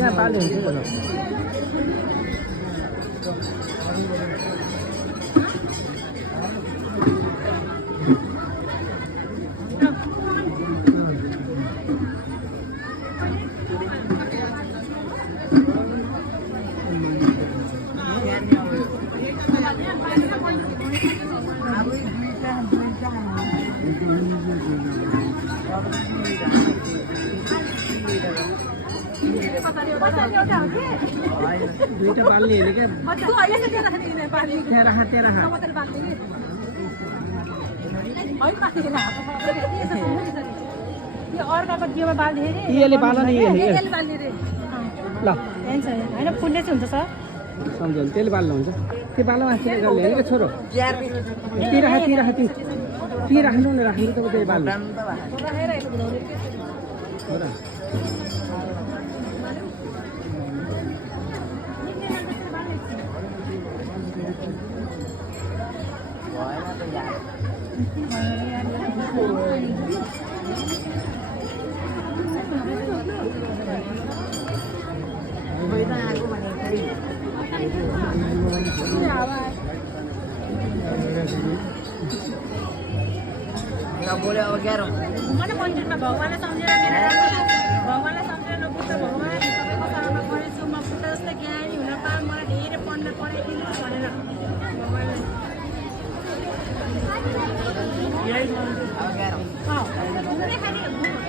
यहाँ पाले हुन्छ होला दुईटा पाल्ने हेर्ने क्या त्यहाँ राख यसले पाल नि ल होइन फुल्ले चाहिँ हुन्छ सर सम्झ्यो भने त्यसले पाल्नु हुन्छ त्यो पालोमा हेर्ने क्या छोरो ती राख्नु न राख्नु त त्यही पाल्नु हो र बोले अब 11 मलाई मन्दिरमा भगवानलाई सम्झेर भगवानलाई सम्झेर बुद्ध भगवान सबैको सामना गरेछु म बुद्ध जस्तै ज्ञानी हुन पाएँ मलाई धेरै पढ्न पढाइदिनु भनेर भगवानलाई अब 11